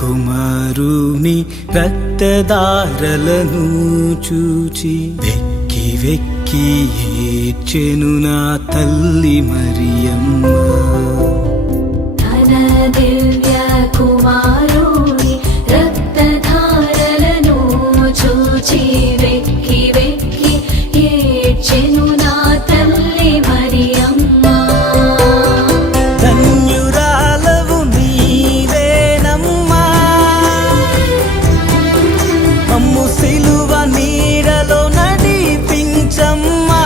కుమారుని రక్తధారలను చూచి వెక్కి వెక్కి ఏడ్చెను నా తల్లి మరియమ్మ. తన దివ్య కుమారుని